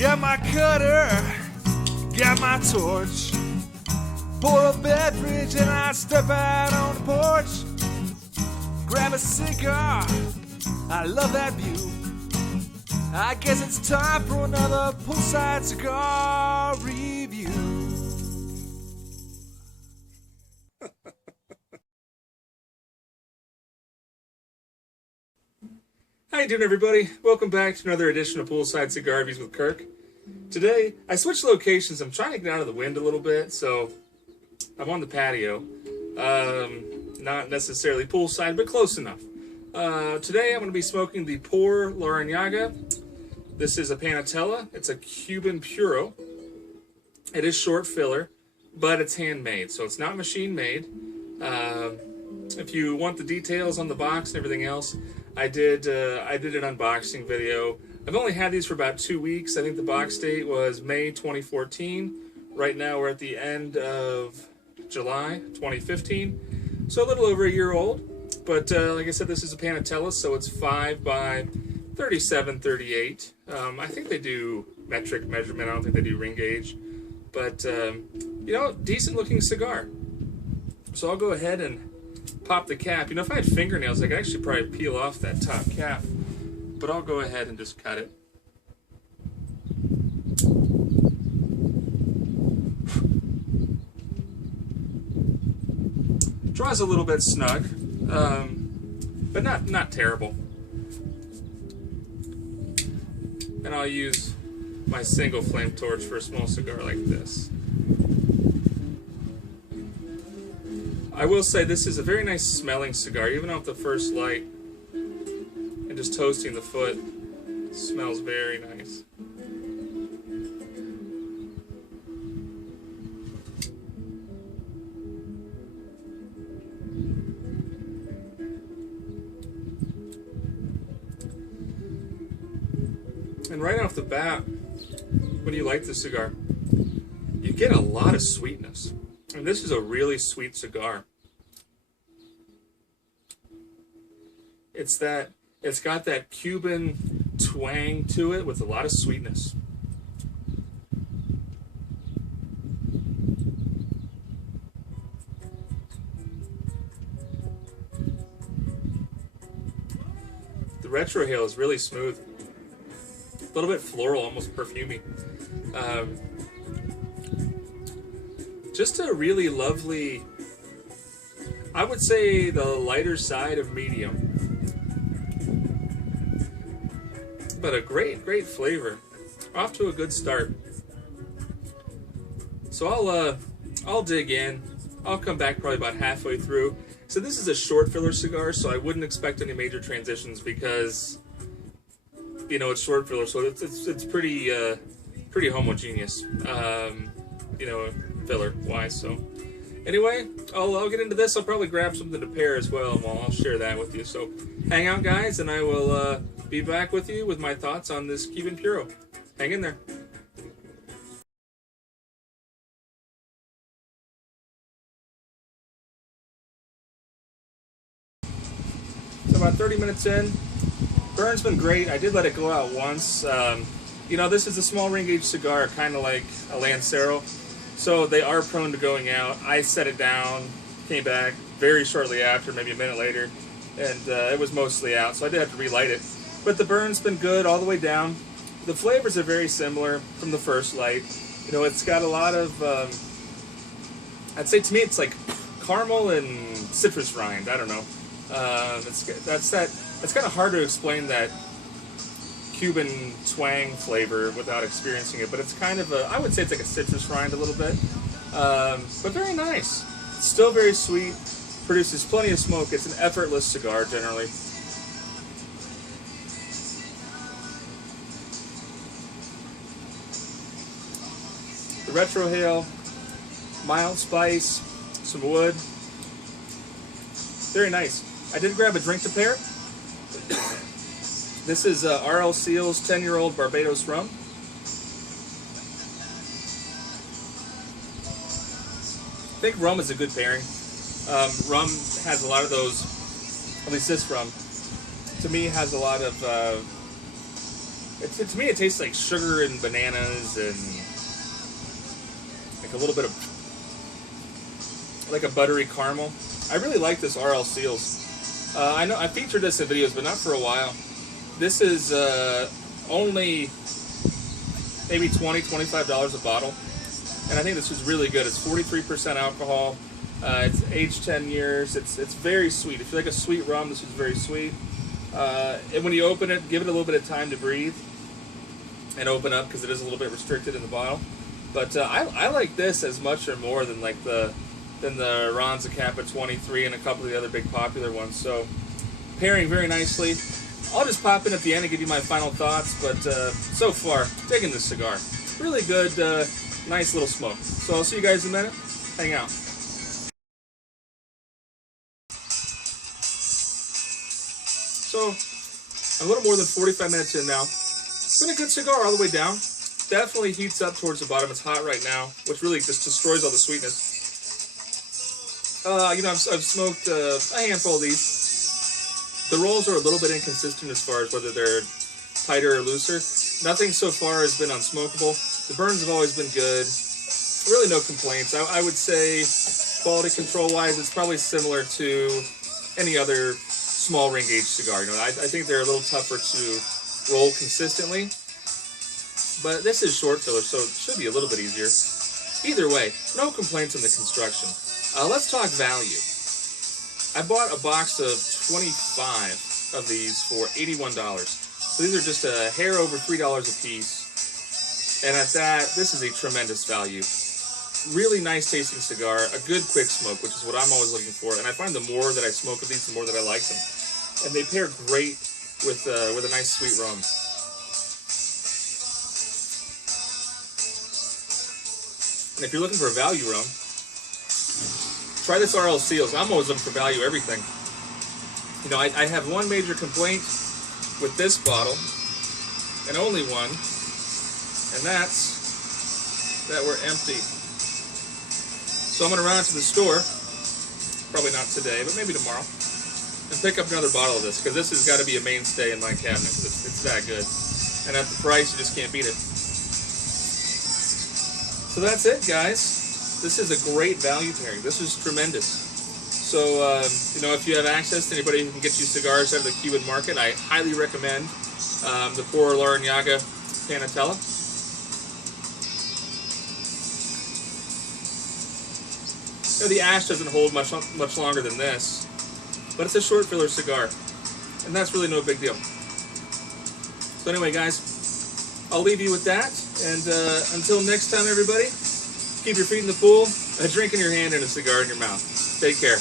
Got my cutter, got my torch. Pour a beverage and I step out on the porch. Grab a cigar, I love that view. I guess it's time for another Poolside cigar review. How you doing, everybody? Welcome back to another edition of Poolside Cigar Reviews with Kirk. Today, I switched locations. I'm trying to get out of the wind a little bit, so I'm on the patio. Not necessarily poolside, but close enough. Today, I'm going to be smoking the puro Larranaga. This is a Panetela. It's a Cuban puro. It is short filler, but it's handmade, so it's not machine made. If you want the details on the box and everything else, I did an unboxing video. I've only had these for about 2 weeks. I think the box date was May 2014. Right now we're at the end of July 2015. So a little over a year old. But like I said, this is a Panetela, so it's 5 by 37, 38. I think they do metric measurement. I don't think they do ring gauge. But, you know, decent looking cigar. So I'll go ahead and pop the cap. You know, if I had fingernails, I could actually probably peel off that top cap. But I'll go ahead and just cut it. Draws a little bit snug, but not terrible. And I'll use my single flame torch for a small cigar like this. I will say this is a very nice smelling cigar, even off the first light. And just toasting the foot, it smells very nice. And right off the bat, when you light the cigar, you get a lot of sweetness. And this is a really sweet cigar. It's got that Cuban twang to it with a lot of sweetness. The retrohale is really smooth. A little bit floral, almost perfumey. Just a really lovely, I would say the lighter side of medium. But a great flavor. Off to a good start. So I'll dig in. I'll come back probably about halfway through. So this is a short filler cigar, so I wouldn't expect any major transitions because, you know, it's short filler, so it's pretty homogeneous. You know, filler wise. So anyway, I'll get into this. I'll probably grab something to pair as well, and I'll share that with you. So hang out, guys, and I will be back with you with my thoughts on this Cuban puro. Hang in there. So about 30 minutes in. Burn's been great. I did let it go out once. You know, this is a small ring gauge cigar, kind of like a Lancero. So they are prone to going out. I set it down, came back very shortly after, maybe a minute later, and it was mostly out, so I did have to relight it. But the burn's been good all the way down. The flavors are very similar from the first light. You know, it's got a lot of, I'd say to me it's like caramel and citrus rind. I don't know. It's kind of hard to explain that Cuban twang flavor without experiencing it, but it's kind of I would say it's like a citrus rind a little bit, but very nice. Still very sweet, produces plenty of smoke. It's an effortless cigar generally. The retrohale, mild spice, some wood, very nice. I did grab a drink to pair. This is R.L. Seal's 10-year-old Barbados rum. I think rum is a good pairing. Rum has a lot of those, at least this rum, to me has a lot of To me, it tastes like sugar and bananas and like a little bit of like a buttery caramel. I really like this RL Seals. I know I featured this in videos, but not for a while. This is only maybe $20, $25 a bottle, and I think this is really good. It's 43% alcohol. It's aged 10 years. It's very sweet. If you like a sweet rum, this is very sweet. And when you open it, give it a little bit of time to breathe and open up because it is a little bit restricted in the bottle. But I like this as much or more than like the Ron's Kappa 23 and a couple of the other big popular ones. So pairing very nicely. I'll just pop in at the end and give you my final thoughts. But so far, digging this cigar. Really good, nice little smoke. So I'll see you guys in a minute. Hang out. So, a little more than 45 minutes in now. It's been a good cigar all the way down. Definitely heats up towards the bottom. It's hot right now, which really just destroys all the sweetness. You know, I've smoked a handful of these. The rolls are a little bit inconsistent as far as whether they're tighter or looser. Nothing so far has been unsmokable. The burns have always been good. Really no complaints. I would say quality control-wise, it's probably similar to any other small ring gauge cigar. You know, I think they're a little tougher to roll consistently, but this is short filler, so it should be a little bit easier. Either way, no complaints on the construction. Let's talk value. I bought a box of 25 of these for $81. So these are just a hair over $3 a piece, and at that, this is a tremendous value. Really nice tasting cigar, a good quick smoke, which is what I'm always looking for. And I find the more that I smoke of these, the more that I like them. And they pair great with a nice sweet rum. And if you're looking for a value rum, try this RL Seals. I'm always looking for value everything. You know, I have one major complaint with this bottle, and only one, and that's that we're empty. So I'm going to run out to the store, probably not today, but maybe tomorrow, and pick up another bottle of this, because this has got to be a mainstay in my cabinet, because it's that good. And at the price, you just can't beat it. So that's it, guys. This is a great value pairing. This is tremendous. So, you know, if you have access to anybody who can get you cigars out of the Cuban market, I highly recommend the puro Larranaga Panetela. You know, the ash doesn't hold much longer than this, but it's a short filler cigar, and that's really no big deal. So anyway, guys, I'll leave you with that, and until next time, everybody, keep your feet in the pool, a drink in your hand, and a cigar in your mouth. Take care.